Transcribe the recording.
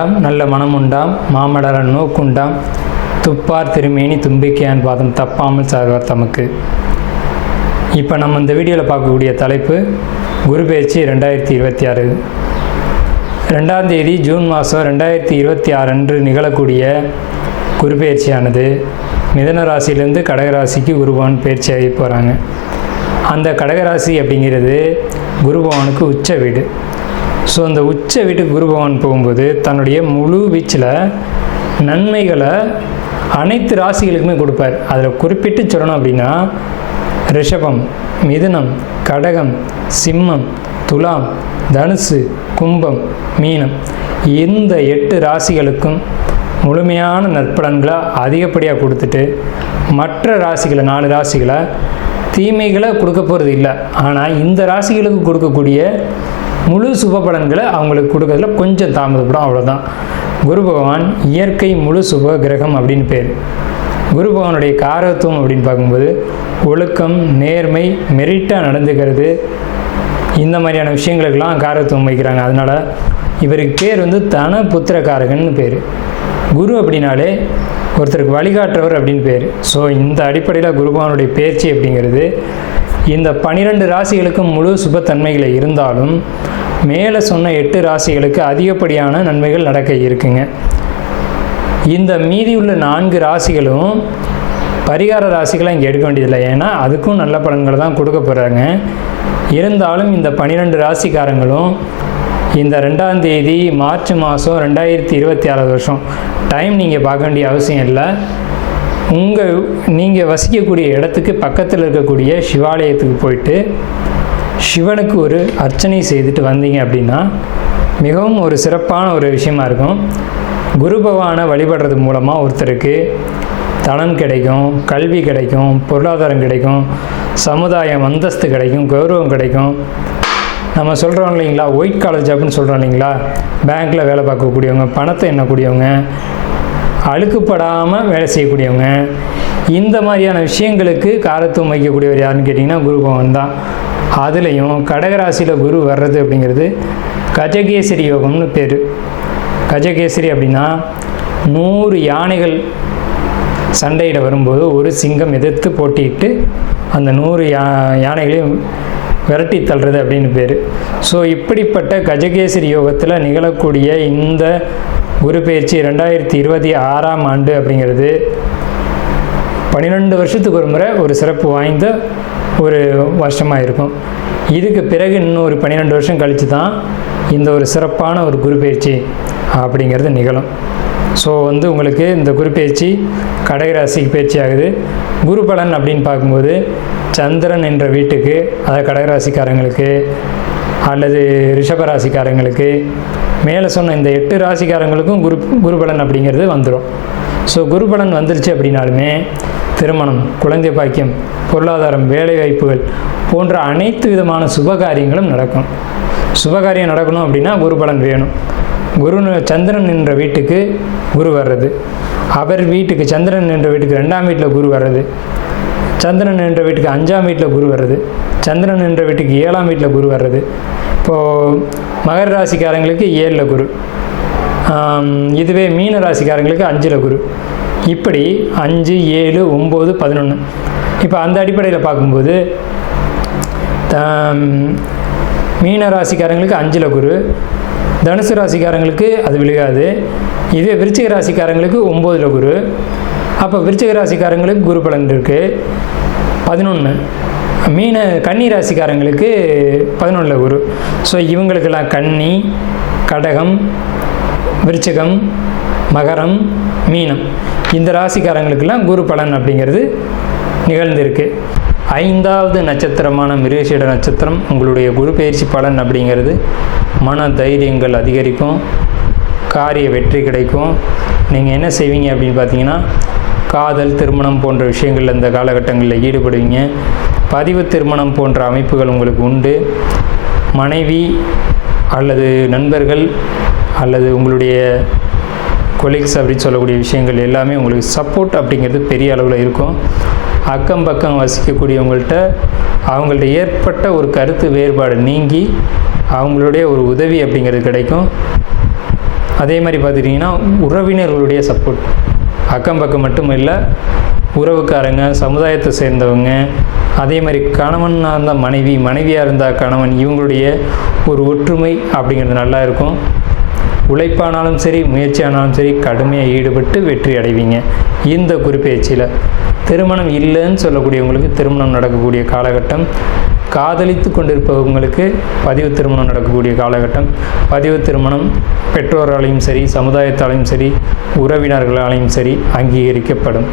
வேண்டாம் நல்ல மனம் உண்டாம் மாமலர நோக்குண்டாம் துப்பார் திருமேனி தும்பிக்கையான் பாதம் தப்பாமல் சார்வார் தமக்கு. இப்போ நம்ம இந்த வீடியோவில் பார்க்கக்கூடிய தலைப்பு குரு பெயர்ச்சி 2026. 2ஆம் தேதி ஜூன் மாதம் 2026 அன்று நிகழக்கூடிய குரு பெயர்ச்சியானது மிதுன ராசியிலேருந்து கடகராசிக்கு குருபவன் பெயர்ச்சியாகி போகிறாங்க. அந்த கடகராசி அப்படிங்கிறது குருபவனுக்கு உச்ச வீடு. ஸோ அந்த உச்ச வீட்டுக்கு குருபவன் போகும்போது தன்னுடைய முழு வீச்சில் நன்மைகளை அனைத்து ராசிகளுக்குமே கொடுப்பார். அதில் குறிப்பிட்டு சொல்லணும் அப்படின்னா ரிஷபம், மிதுனம், கடகம், சிம்மம், துலாம், தனுசு, கும்பம், மீனம் இந்த 8 ராசிகளுக்கும் முழுமையான நற்பலன்களை அதிகப்படியாக கொடுத்துட்டு மற்ற ராசிகளை 4 ராசிகளை தீமைகளை கொடுக்க போகிறது இல்லை. ஆனால் இந்த ராசிகளுக்கு கொடுக்கக்கூடிய முழு சுப பலன்களை அவங்களுக்கு கொடுக்கறதுல கொஞ்சம் தாமதப்படும், அவ்வளோதான். குரு பகவான் இயற்கை முழு சுப கிரகம் அப்படின்னு பேர். குரு பகவானுடைய காரகத்துவம் அப்படின்னு பார்க்கும்போது ஒழுக்கம், நேர்மை, மெரிட்டாக நடந்துக்கிறது, இந்த மாதிரியான விஷயங்களுக்கெல்லாம் காரகத்துவம் வைக்கிறாங்க. அதனால் இவருக்கு பேர் தன புத்திரக்காரகன்னு பேர். குரு அப்படின்னாலே ஒருத்தருக்கு வழிகாட்டுறவர் அப்படின்னு பேர். ஸோ இந்த அடிப்படையில் குருபகவானுடைய பெயர்ச்சி அப்படிங்கிறது இந்த 12 ராசிகளுக்கும் முழு சுபத்தன்மைகளை இருந்தாலும் மேலே சொன்ன 8 ராசிகளுக்கு அதிகப்படியான நன்மைகள் நடக்க இருக்குங்க. இந்த மீதி உள்ள 4 ராசிகளும் பரிகார ராசிகளை இங்கே எடுக்க வேண்டியதில்லை, ஏன்னா அதுக்கும் நல்ல பலன்களை தான் கொடுக்க போகிறாங்க. இருந்தாலும் இந்த 12 ராசிக்காரங்களும் இந்த 2ஆம் தேதி மார்ச் மாதம் 2026 வருஷம் டைம் நீங்கள் பார்க்க வேண்டிய அவசியம் இல்லை. நீங்கள் வசிக்கக்கூடிய இடத்துக்கு பக்கத்தில் இருக்கக்கூடிய சிவாலயத்துக்கு போயிட்டு சிவனுக்கு ஒரு அர்ச்சனை செய்துட்டு வந்தீங்க அப்படின்னா மிகவும் ஒரு சிறப்பான ஒரு விஷயமா இருக்கும். குரு பகவானை வழிபடுறது மூலமாக ஒருத்தருக்கு தனம் கிடைக்கும், கல்வி கிடைக்கும், பொருளாதாரம் கிடைக்கும், சமுதாயம் அந்தஸ்து கிடைக்கும், கௌரவம் கிடைக்கும். நம்ம சொல்கிறோம் இல்லைங்களா, ஒயிட் காலர் ஜாப்னு சொல்கிறோம் இல்லைங்களா, பேங்க்கில் வேலை பார்க்கக்கூடியவங்க, பணத்தை எண்ணக்கூடியவங்க, அழுக்குப்படாமல் வேலை செய்யக்கூடியவங்க, இந்த மாதிரியான விஷயங்களுக்கு காரத்துவம் வைக்கக்கூடியவர் யாருன்னு கேட்டிங்கன்னா குரு பகவான் தான். அதுலேயும் கடகராசியில் குரு வர்றது அப்படிங்கிறது கஜகேசரி யோகம்னு பேர். கஜகேசரி அப்படின்னா 100 யானைகள் சண்டையிட வரும்போது ஒரு சிங்கம் எதிர்த்து போட்டிட்டு அந்த 100 யானைகளையும் விரட்டி தள்ளுறது அப்படின்னு பேர். ஸோ இப்படிப்பட்ட கஜகேசரி யோகத்தில் நிகழக்கூடிய இந்த குரு பெயர்ச்சி 2026ஆம் ஆண்டு அப்படிங்கிறது 12 வருஷத்துக்கு ஒரு முறை ஒரு சிறப்பு வாய்ந்த ஒரு வருஷமாக இருக்கும். இதுக்கு பிறகு இன்னொரு 12 வருஷம் கழித்து தான் இந்த ஒரு சிறப்பான ஒரு குரு பெயர்ச்சி அப்படிங்கிறது நிகழும். ஸோ உங்களுக்கு இந்த குரு பெயர்ச்சி கடகராசிக்கு பயிற்சி ஆகுது. குரு பலன் அப்படின்னு பார்க்கும்போது சந்திரன் என்ற வீட்டுக்கு, அதாவது கடகராசிக்காரங்களுக்கு அல்லது ரிஷபராசிக்காரங்களுக்கு, மேலே சொன்ன இந்த 8 ராசிக்காரங்களுக்கும் குரு பலன் அப்படிங்கிறது வந்துடும். ஸோ குரு பலன் வந்துருச்சு அப்படின்னாலுமே திருமணம், குழந்தை பாக்கியம், பொருளாதாரம், வேலைவாய்ப்புகள் போன்ற அனைத்து விதமான சுபகாரியங்களும் நடக்கும். சுபகாரியம் நடக்கணும் அப்படின்னா குரு பலன் வேணும். சந்திரன் என்ற வீட்டுக்கு குரு வர்றது, அவர் வீட்டுக்கு சந்திரன் என்ற வீட்டுக்கு 2ஆம் வீட்டில் குரு வர்றது, சந்திரன் என்ற வீட்டுக்கு 5ஆம் வீட்டில் குரு வர்றது, சந்திரன் என்ற வீட்டுக்கு 7ஆம் வீட்டில் குரு வர்றது. இப்போது மகர ராசிக்காரங்களுக்கு 7ல் குரு, இதுவே மீன ராசிக்காரங்களுக்கு 5ல் குரு, இப்படி 5, 7, 9, 11. இப்போ அந்த அடிப்படையில் பார்க்கும்போது மீன ராசிக்காரங்களுக்கு 5ல் குரு, தனுசு ராசிக்காரங்களுக்கு அது விழுகாது. இதுவே விருச்சிக ராசிக்காரங்களுக்கு 9ல் குரு. அப்போ விருச்சிக ராசிக்காரங்களுக்கு குரு பலன் இருக்குது 11. கன்னி ராசிக்காரங்களுக்கு 11ல் குரு. ஸோ இவங்களுக்கெல்லாம் கன்னி, கடகம், விருச்சிகம், மகரம், மீனம் இந்த ராசிக்காரங்களுக்கெல்லாம் குரு பலன் அப்படிங்கிறது நிகழ்ந்திருக்கு. 5வது நட்சத்திரமான மிருகசீட நட்சத்திரம் உங்களுடைய குரு பெயர்ச்சி பலன் அப்படிங்கிறது மன தைரியங்கள் அதிகரிக்கும், காரிய வெற்றி கிடைக்கும். நீங்கள் என்ன செய்வீங்க அப்படின்னு பார்த்தீங்கன்னா காதல், திருமணம் போன்ற விஷயங்கள் இந்த காலகட்டங்களில் ஈடுபடுவீங்க. பதிவு திருமணம் போன்ற அமைப்புகள் உங்களுக்கு உண்டு. மனைவி அல்லது நண்பர்கள் அல்லது உங்களுடைய கொலீக்ஸ் அப்படின்னு சொல்லக்கூடிய விஷயங்கள் எல்லாமே உங்களுக்கு சப்போர்ட் அப்படிங்கிறது பெரிய அளவில் இருக்கும். அக்கம் பக்கம் வசிக்கக்கூடியவங்கள்ட்ட அவங்கள்ட்ட ஏற்பட்ட ஒரு கருத்து வேறுபாடு நீங்கி அவங்களுடைய ஒரு உதவி அப்படிங்கிறது கிடைக்கும். அதே மாதிரி பார்த்துட்டிங்கன்னா உறவினர்களுடைய சப்போர்ட், அக்கம் பக்கம் மட்டும் இல்லை, உறவுக்காரங்க, சமுதாயத்தை சேர்ந்தவங்க, அதே மாதிரி கணவனாக இருந்தால் மனைவி, மனைவியாக இருந்தால் கணவன், இவங்களுடைய ஒரு ஒற்றுமை அப்படிங்கிறது நல்லா இருக்கும். உழைப்பானாலும் சரி, முயற்சியானாலும் சரி, கடுமையாக ஈடுபட்டு வெற்றி அடைவீங்க. இந்த குறிப்பெயர்ச்சியில் திருமணம் இல்லைன்னு சொல்லக்கூடியவங்களுக்கு திருமணம் நடக்கக்கூடிய காலகட்டம், காதலித்து கொண்டிருப்பவங்களுக்கு பதிவு திருமணம் நடக்கக்கூடிய காலகட்டம். பதிவு திருமணம் பெற்றோராலையும் சரி, சமுதாயத்தாலையும் சரி, உறவினர்களாலையும் சரி அங்கீகரிக்கப்படும்.